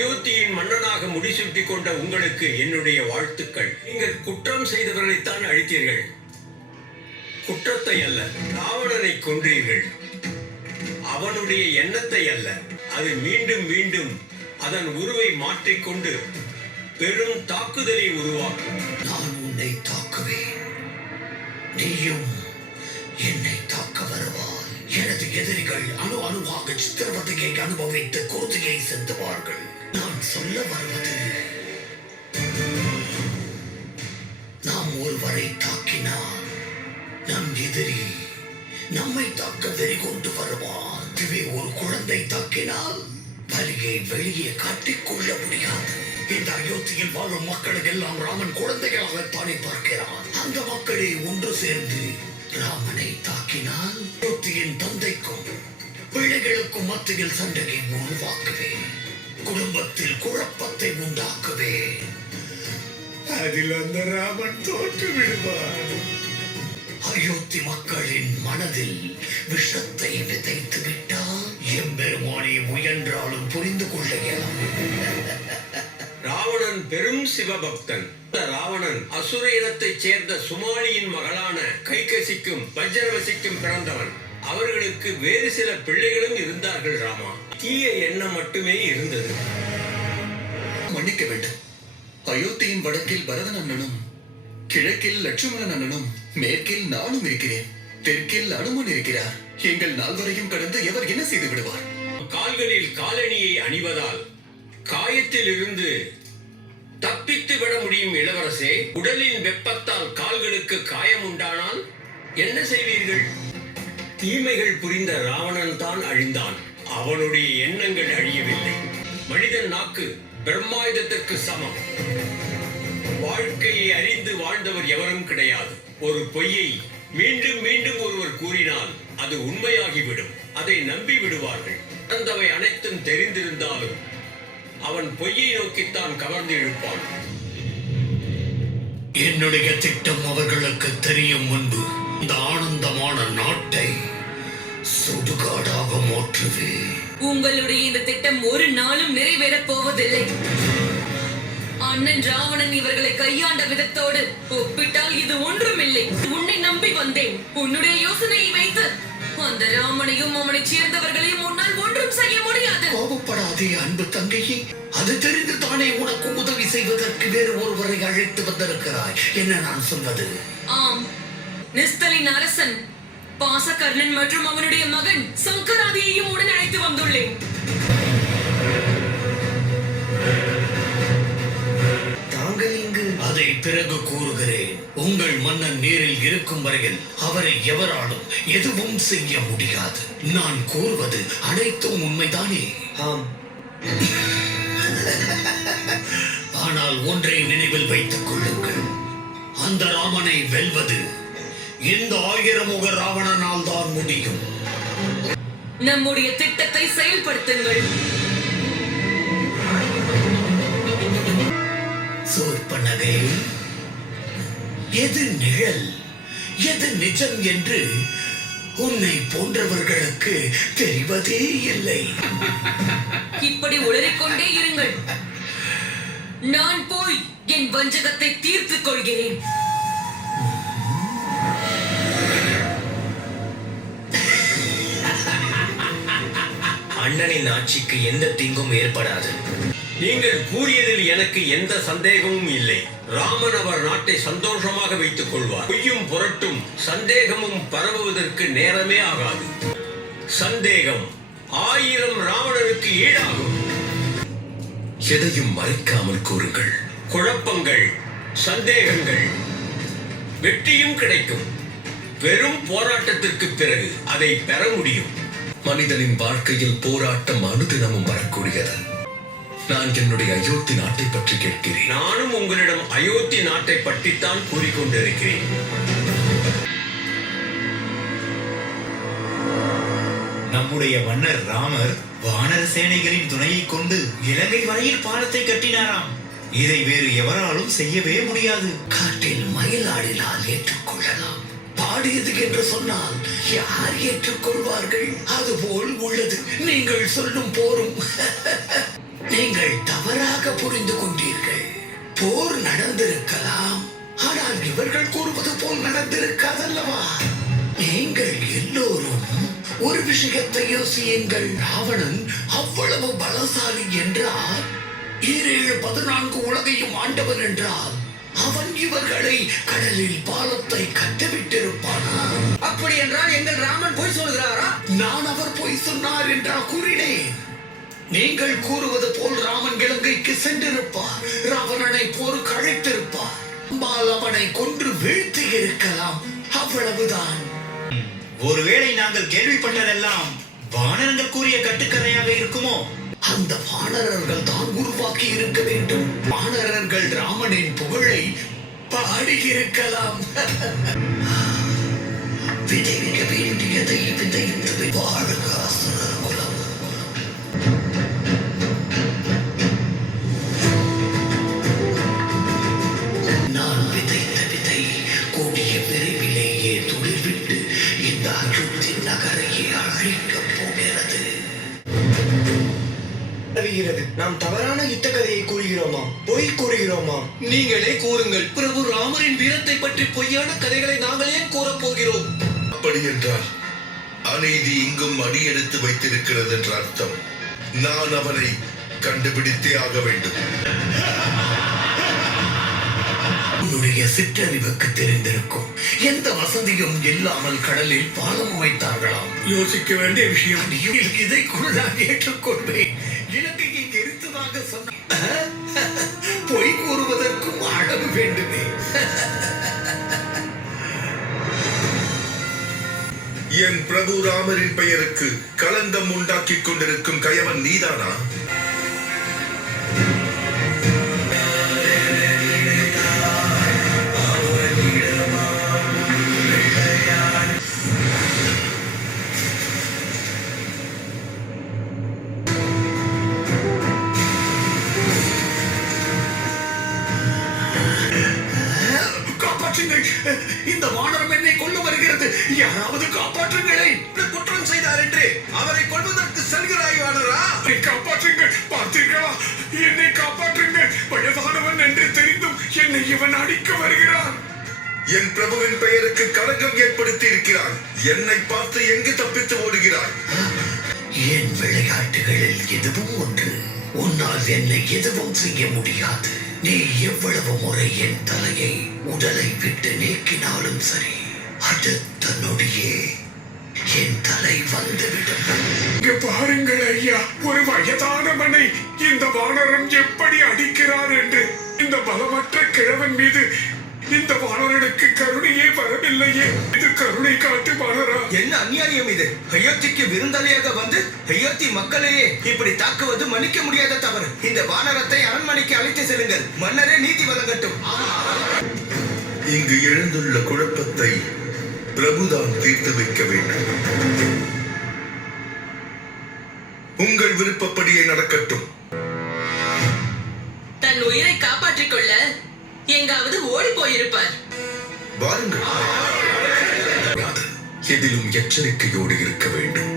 அயோத்தியின் மன்னனாக முடிசூட்டிக் கொண்ட உங்களுக்கு என்னுடைய வாழ்த்துக்கள். நீங்கள் குற்றம் செய்தவர்களைத்தான் அழித்தீர்கள், குற்றத்தை அல்ல. ராவணனை கொன்றீர்கள், அவனுடைய எண்ணத்தை அல்ல. அது மீண்டும் மீண்டும் அதன் உருவை மாற்றிக்கொண்டு பெரும் தாக்குதலை உருவாக்கும். நான் உன்னை தாக்குவேன், நீயும் என்னை தாக்க வருவாய். எனது எதிரிகள் அணு அணுவாக சித்திரவதையை அனுபவித்து குருதியை செலுத்துவார்கள். நான் சொல்ல வருவது, நாம் ஒருவரை தாக்கினால் நம் எதிரி நம்மை தாக்க வெறி கொண்டு வருவான். இதுவே ஒரு குழந்தை தாக்கினால் வலியை வெளியே காட்டிக்கொள்ள முடியாது. இந்த அயோத்தியில் வாழும் மக்களுக்கு எல்லாம் ராமன் குழந்தைகளாகத்தானே பார்க்கிறான். அந்த மக்களே ஒன்று சேர்ந்து ராமனை தாக்கினால் அயோத்தியின் தந்தைக்கும் பிள்ளைகளுக்கும் மத்தியில் சண்டையை உருவாக்குவேன். குடும்பத்தில் குழப்பத்தை உண்டாக்குவேன். அதில் அந்த ராமன் தோற்று விடுவார். அயோத்தி மக்களின் மனதில் விஷத்தை விதைத்து விட்டால் எம்பெருமானை முயன்றாலும் புரிந்து கொள்ள இயலாது. ராவணன் பெரும் சிவபக்தன். ராவணன் அசுர இனத்தைச் சேர்ந்த சுமாலியின் மகளான கைகசிக்கும் வஜ்ரவசிக்கும் பிறந்தவன். அவர்களுக்கு வேறு சில பிள்ளைகளும் இருந்தார்கள். ராமா, தீய எண்ணம் மட்டுமே இருந்தது. மன்னிக்க வேண்டும். அயோத்தியின் வடக்கில் பரதன் அண்ணனும், கிழக்கில் லட்சுமணன் அண்ணனும், மேற்கில் நானும் இருக்கிறேன், தெற்கில் அனுமன் இருக்கிறார். எங்கள் நால்வரையும் கடந்து எவர் என்ன செய்து விடுவார்? கால்களில் காலணியை அணிவதால் காயத்தில் இருந்து தப்பித்து விட முடியும் இளவரசே. உடலின் வெப்பத்தால் கால்களுக்கு காயம் உண்டானால் என்ன செய்வீர்கள்? தீமைகள் புரிந்த ராவணன் தான் அழிந்தான், அவனுடைய எண்ணங்கள் அழியவில்லை. மனிதன் நாக்கு பிரம்மாயுதத்திற்கு சமம். வாழ்க்கையை அறிந்து வாழ்ந்தவர் எவரும் கிடையாது. ஒரு பொய்யை மீண்டும் மீண்டும் ஒருவர் கூறினால் அது உண்மையாகிவிடும். அதை நம்பி விடுவார்கள். நடந்தவை அனைத்தும் தெரிந்திருந்தாலும் அவன் பொய்யை நோக்கித்தான் கவர்ந்து இழுப்பான். என்னுடைய திட்டம் அவர்களுக்கு தெரியும் முன்பு இந்த ஆனந்தமான நாட்டை சுடுகாடாக மாற்றுவேன். உங்களுடைய இந்த திட்டம் ஒரு நாளும் நிறைவேறப் போவதில்லை. அண்ணன் ராவணன் இவர்களை கையாண்ட விதத்தோடு ஒப்பிட்டால் இது ஒன்றுமில்லை. உன்னை நம்பி வந்தேன். உன்னுடைய யோசனையை வைத்து அந்த ராமனையும் அவனை சேர்ந்தவர்களையும் உன்னால் ஒன்றும் செய்ய முடியாது. கோபப்படாதே அன்பு தங்கையே. அது தெரிந்து தானே உனக்கு உதவி செய்வதற்கு வேறு ஒருவரை அழைத்து வந்திருக்கிறாய். என்ன நான் சொல்வது? ஆம், நிஸ்தலின் அரசன் பாசகர்ணன் மற்றும் அவனுடைய மகன் சங்கராதியையும் உடன் அழைத்து வந்துள்ளேன். அதை பிறகு கூறுகிறேன். உங்கள் மன்னன் நேரில் இருக்கும் வரையில் அவரை எவராலும் எதுவும் செய்ய முடியாது. நான் கூறுவது அனைத்தும் உண்மைதானே? ஆம். ஆனால் ஒன்றை நினைவில் வைத்துக் கொள்ளுங்கள். அந்த ராமனை வெல்வது இந்த 1000 முக ராவணனால் தான் முடியும். நம்முடைய திட்டத்தை செயல்படுத்துங்கள். சோர்பனகை, எது நிழல் எது நிஜம் என்று உன்னை போன்றவர்களுக்கு தெரிவதே இல்லை. இப்படி உளறிக்கொண்டே இருங்கள். நான் போய் என் வஞ்சகத்தை தீர்த்துக் கொள்கிறேன். அண்ணனின் ஆட்சிக்கு எந்த தீங்கும் ஏற்படாது. நீங்கள் கூறியதில் எனக்கு எந்த சந்தேகமும் இல்லை. ராமன் அவர் நாட்டை சந்தோஷமாக வைத்துக் கொள்வார். பொய்யும் புரட்டும் சந்தேகமும் பரவுவதற்கு நேரமே ஆகாது. சந்தேகம் 1000 ராவணனுக்கு ஈடாகும். எதையும் மறைக்காமல் கூறுங்கள். குழப்பங்கள், சந்தேகங்கள், வெற்றியும் கிடைக்கும். பெரும் போராட்டத்திற்கு பிறகு அதை பெற முடியும். மனிதனின் வாழ்க்கையில் போராட்டம் அனுதினமும் வரக்கூடியது. நான் என்னுடைய அயோத்தி நாட்டை பற்றி கேட்கிறேன். நானும் உங்களிடம் அயோத்தி நாட்டை பற்றித்தான் கூறிக்கொண்டிருக்கிறேன். நம்முடைய மன்னர் ராமர் வானர சேனைகளின் துணையை கொண்டு இலங்கை வரையில் பாலத்தை கட்டினாராம். இதை வேறு எவராலும் செய்யவே முடியாது. காட்டில் மயிலாடினால் ஏற்றுக்கொள்ளலாம், பாடியது என்று சொன்னால் யார் ஏற்றுக்கொள்வார்கள்? அதுபோல் உள்ளது நீங்கள் சொல்லும் போரும். நீங்கள் தவறாக புரிந்து கொண்டீர்கள். போர் நடந்திருக்கலாம், ஆனால் இவர்கள் கூறுவது போல் நடந்திருக்காதல்லவா? நீங்கள் எல்லோரும் ஒரு விஷயத்தை யோசியுங்கள். ராவணன் அவ்வளவு பலசாலி என்றால், 7-14 உலகையும் ஆண்டவன் என்றால், அவன் இவர்களை கடலில் பாலத்தை கட்டவிட்டிருப்பானா? அப்படி என்றால் எங்கள் ராமன் போய் சொல்கிறாரா? நான் அவர் போய் சொன்னார் என்றா கூறினேன். நீங்கள் கூறுவது போல் ராமன் இலங்கைக்கு சென்றிருப்பார், ராவணனை போருக்கு அழைத்திருப்பார், அம்பாள் அவனை கொன்று வீழ்த்தி இருக்கலாம், அவ்வளவுதான். ஒருவேளை நாங்கள் கேள்விப்பட்டதெல்லாம் வானரங்கள் கூறிய கட்டுக்கதையாக இருக்குமோ? அந்த வானரர்கள் தான் உருவாக்கி இருக்க வேண்டும். வானரர்கள் ராமனின் புகழை பாடியிருக்கலாம். விதைக்க வேண்டியதை விதைத்து வாழ்க அசுரர் குலம். நான் விதைத்த விதை கூடிய விரைவிலேயே துளிர்விட்டு இந்த அயோத்தி நகரையே அழிக்கப் போகிறது. நாம் தவறான யுத்த கதையை கூறுகிறோமா, பொய் கூறுகிறோமா? நீங்களே கூறுங்கள். பிரபு ராமரின் வீரத்தை பற்றி பொய்யான கதைகளை நாங்கள் ஏன் கூறப் போகிறோம்? அப்படி என்றால் அநீதி இங்கும் அடியெடுத்து வைத்திருக்கிறது என்ற அர்த்தம். நான் அவனை கண்டுபிடித்தே ஆக வேண்டும். உன்னுடைய சிற்றறிவுக்கு தெரிந்திருக்கும். எந்த வசதியும் இல்லாமல் கடலில் பாலம் அமைத்தார்களாம். யோசிக்க வேண்டிய விஷயம். இதை கூட நான் ஏற்றுக்கொள்வேன். இலங்கையை எரித்ததாக சொன்ன பொய் கூறுவதற்கும் அளவு வேண்டுமே. என் பிரபு ராமரின் பெயருக்கு களங்கம் உண்டாக்கிக் கொண்டிருக்கும் கயவன் நீதானா? காப்பாற்றுங்கள், இந்த வானரம் என்னை கொல்ல வருகிறது, யாராவது காப்பாற்றுங்களேன். குற்றம் செய்தார் என்று அவரை கொல்வதற்கு செல்கிறாய் வானரா? காப்பாற்றுங்கள், பார்த்தீர்களா? என்னை காப்பாற்றுங்கள். வயதானவன் என்று தெரிந்தும் என்னை இவன் அடிக்க வருகிறான். என் பிரபுவின் பெயருக்கு களங்கம் ஏற்படுத்தி இருக்கிறாய். என்னை பார்த்து எங்கு தப்பித்து ஓடுகிறாய்? என் விளையாட்டுகளில் எதுவும் ஒன்று. உன்னால் என்னை எதுவும் செய்ய முடியாது. நீ எவ்வளவு முறை என் தலையை உடலை விட்டு நீக்கினாலும் சரி, அடுத்த நொடியே என் தலை வந்துவிடும். இங்க பாருங்கள் ஐயா, ஒரு வயதானவனை இந்த வானரன் எப்படி அடிக்கிறார் என்று. இந்த பலமற்ற கிழவன் மீது இந்த வானரனுக்கு கருணையே வரவில்லையே. இது கருணை காட்டு வானரா. என்ன அநியாயம் இது? அயோத்திக்கு விருந்தாளியாக வந்து அயோத்தி மக்களையே இப்படி தாக்குவது மன்னிக்க முடியாத தவறு. இந்த வானரத்தை அரண்மனைக்கு அழைத்து செல்லுங்கள், மன்னரே நீதி வழங்கட்டும். இங்கு எழுந்துள்ள குழப்பத்தை பிரபுதான் தீர்த்து வைக்க வேண்டும். உங்கள் விருப்பப்படியே நடக்கட்டும். தன் உயிரை காப்பாற்றிக் கொள்ள எங்காவது ஓடி போயிருப்பார். வாருங்கள். எதிலும் எச்சரிக்கையோடு இருக்க வேண்டும்.